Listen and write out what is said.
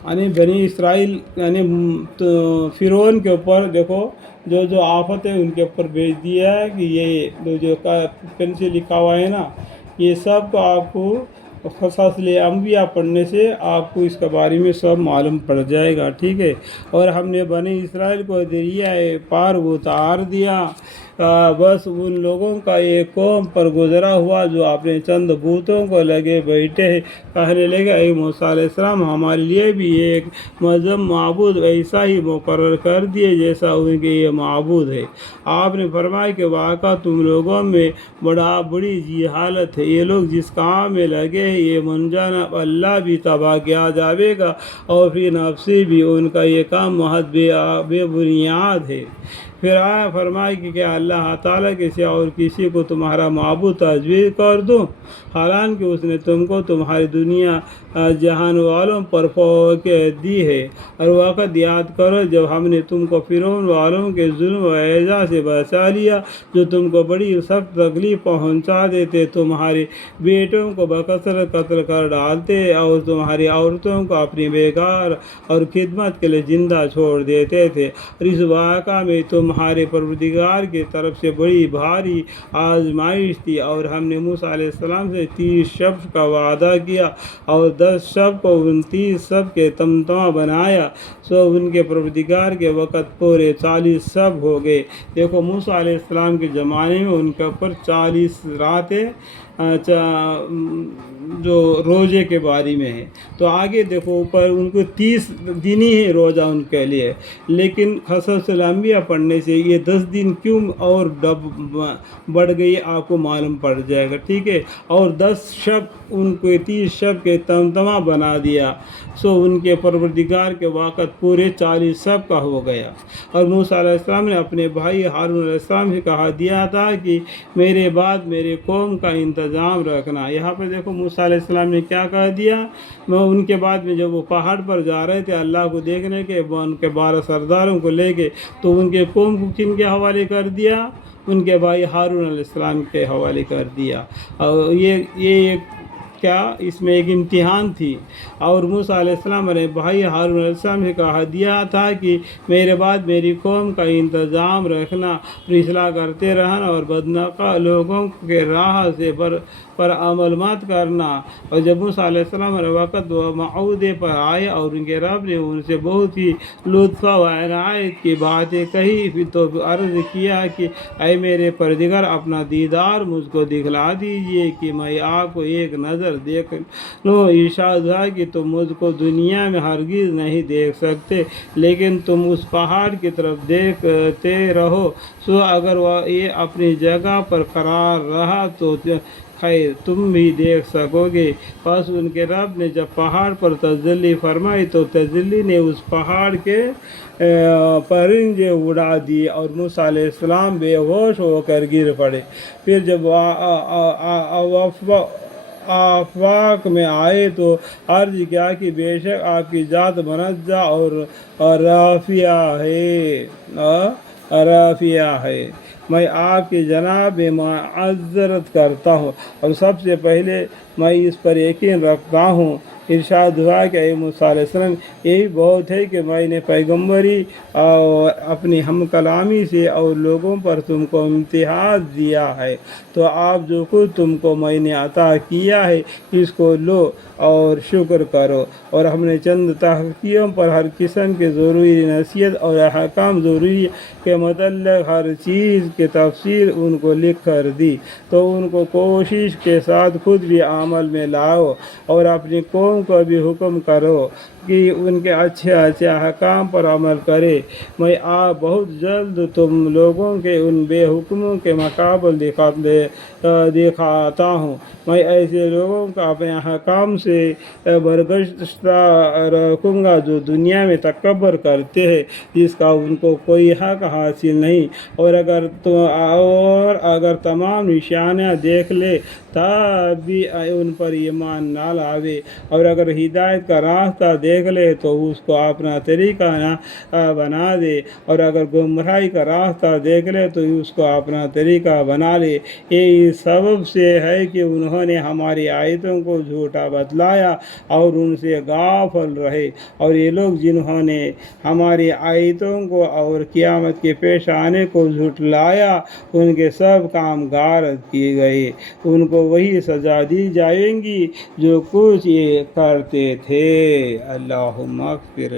यानी बनी इसराइल यानी फ़िरौन के ऊपर देखो जो जो आफत है उनके ऊपर भेज दिया है कि ये जो का पेन से लिखा हुआ है ना, ये सब को आपको क़ससल अंबिया पढ़ने से आपको इसके बारे में सब मालूम पड़ जाएगा, ठीक है। और हमने बनी इसराइल को दरिया पार उतार दिया। बस उन लोगों का एक कौम पर गुजरा हुआ जो अपने चंद बूतों को लगे बैठे कहने लगे, ऐ मूसा अलैहिस्सलाम, हमारे लिए भी एक मजहब माबूद ऐसा ही मुकर्रर कर दिए जैसा उनके ये माबूद है। आपने फरमाया कि वाक़ा तुम लोगों में बड़ी जहालत है। ये लोग जिस काम में लगे हैं ये मुनजाना अल्लाह भी तबाह किया जाएगा और फिर नफसी भी उनका ये काम महज बेबुनियाद है। फिर आया फरमाए कि क्या अल्लाह ताला के सिवा और किसी को तुम्हारा माबूद तजवीज़ कर दूँ, हालांकि उसने तुमको तुम्हारी दुनिया जहान वालों पर फौक़ियत दी है। और वक़्त याद करो जब हमने तुमको फ़िरौन वालों के जुल्म व एज़ा से बचा लिया जो तुमको बड़ी सख्त तकलीफ़ पहुँचा देते, तुम्हारे बेटों को बकसरत कत्ल कर डालते और तुम्हारी औरतों को अपनी बेकार और खिदमत के लिए ज़िंदा छोड़ देते थे। और इस वाक़ा में तुम्हारे परवरदिगार की तरफ से बड़ी भारी आजमाइश थी। और हमने मूसा अलैहिस्सलाम से 30 शब का वादा किया और 10 शब को 29 शब के तमतमा बनाया, सो उनके परवरदिगार के वक़्त पूरे 40 शब हो गए। देखो मूसा अलैहिस्सलाम के ज़माने में उनके ऊपर 40 रातें जो रोज़े के बारे में है। तो आगे देखो ऊपर उनको 30 दिन ही है रोज़ा उनके लिए, लेकिन क़ससल अंबिया पढ़ने से ये 10 दिन क्यों और बढ़ गई आपको मालूम पड़ जाएगा, ठीक है। और 10 शब उनको 30 शब के तमतमा बना दिया, सो उनके परवरदिगार के वक़्त पूरे 40 शब का हो गया। और मूसा अलैहिस्सलाम ने अपने भाई हारून अलैहिस्सलाम से कहा दिया था कि मेरे बाद मेरे कौम का इंतज़ाम रखना। यहाँ पर देखो मूसा अलैहिस्सलाम ने क्या कह दिया, मैं उनके बाद में जब वो पहाड़ पर जा रहे थे अल्लाह को देखने के, उनके 12 सरदारों को लेके, तो उनके कौम को किन के हवाले कर दिया, उनके भाई हारून अलैहिस्सलाम के हवाले कर दिया। और ये क्या इसमें एक इम्तिहान थी। और मूसा अलैहिस्सलाम ने भाई हारून अलैहिस्सलाम से कहा दिया था कि मेरे बाद मेरी कौम का इंतज़ाम रखना, इस्लाह करते रहना और बदनका लोगों के राह से पर अमल मत करना। और जब मूसा अलैहिस्सलाम वक़्त मऊदे पर आए और उनके रब ने उनसे बहुत ही लुत्फ़ व इनायत की बातें कही, फिर तो अर्ज़ किया कि ऐ मेरे परदिगार अपना दीदार मुझको दिखला दीजिए कि मैं आपको एक नज़र देख लूँ। इरशाद हुआ कि तुम मुझको दुनिया में हरगिज़ नहीं देख सकते, लेकिन तुम उस पहाड़ की तरफ देखते रहो, सो अगर वह ये अपनी जगह पर करार रहा तो खैर तुम भी देख सकोगे। बस उनके रब ने जब पहाड़ पर तजल्ली फरमाई तो तजल्ली ने उस पहाड़ के परिंदे उड़ा दिए और मूसा अलैहिस्सलाम बेहोश होकर गिर पड़े। फिर जब आफाक में आए तो अर्ज किया कि बेशक आपकी ज़ात मुनज़्ज़ह और राफिया है, मैं आपकी जनाब में माज़रत करता हूँ और सबसे पहले मैं इस पर यकीन रखता हूँ। इरशाद हुआ कि ऐ मूसा अलैहिस्सलाम, यही बहुत है कि मैंने पैगम्बरी और अपनी हम कलामी से और लोगों पर तुमको इम्तिहान दिया है, तो आप जो कुछ तुमको मैंने अता किया है इसको लो और शुक्र करो। और हमने चंद तहक़ीक़ों पर हर किस्म के ज़रूरी नसीहत और अहकाम ज़रूरी के मतलब हर चीज़ के तफसील उनको लिख कर दी, तो उनको कोशिश के साथ खुद भी अमल में लाओ और अपनी कौम को भी हुक्म करो कि उनके अच्छे अच्छे अहकाम पर अमल करे। मैं बहुत जल्द तुम लोगों के उन बेहुक्मों के मुकाबल दिखाता हूँ। मैं ऐसे लोगों का अपने अहकाम से बरगश्ता रखूँगा जो दुनिया में तकब्बर करते हैं, जिसका उनको कोई हक हासिल नहीं। और अगर तमाम निशानियाँ देख ले तब भी उन पर ईमान ना लावे और اور اگر ہدایت کا راستہ دیکھ لے تو اس کو اپنا طریقہ نہ بنا دے، اور اگر گمراہی کا راستہ دیکھ لے تو اس کو اپنا طریقہ بنا لے۔ یہ سبب سے ہے کہ انہوں نے ہماری آیتوں کو جھوٹا بتلایا اور ان سے غافل رہے، اور یہ لوگ جنہوں نے ہماری آیتوں کو اور قیامت کے پیش آنے کو جھٹلایا، ان کے سب کام غارت کیے گئے، ان کو وہی سزا دی جائیں گی جو کچھ یہ کرتے تھے۔ اللہم اغفر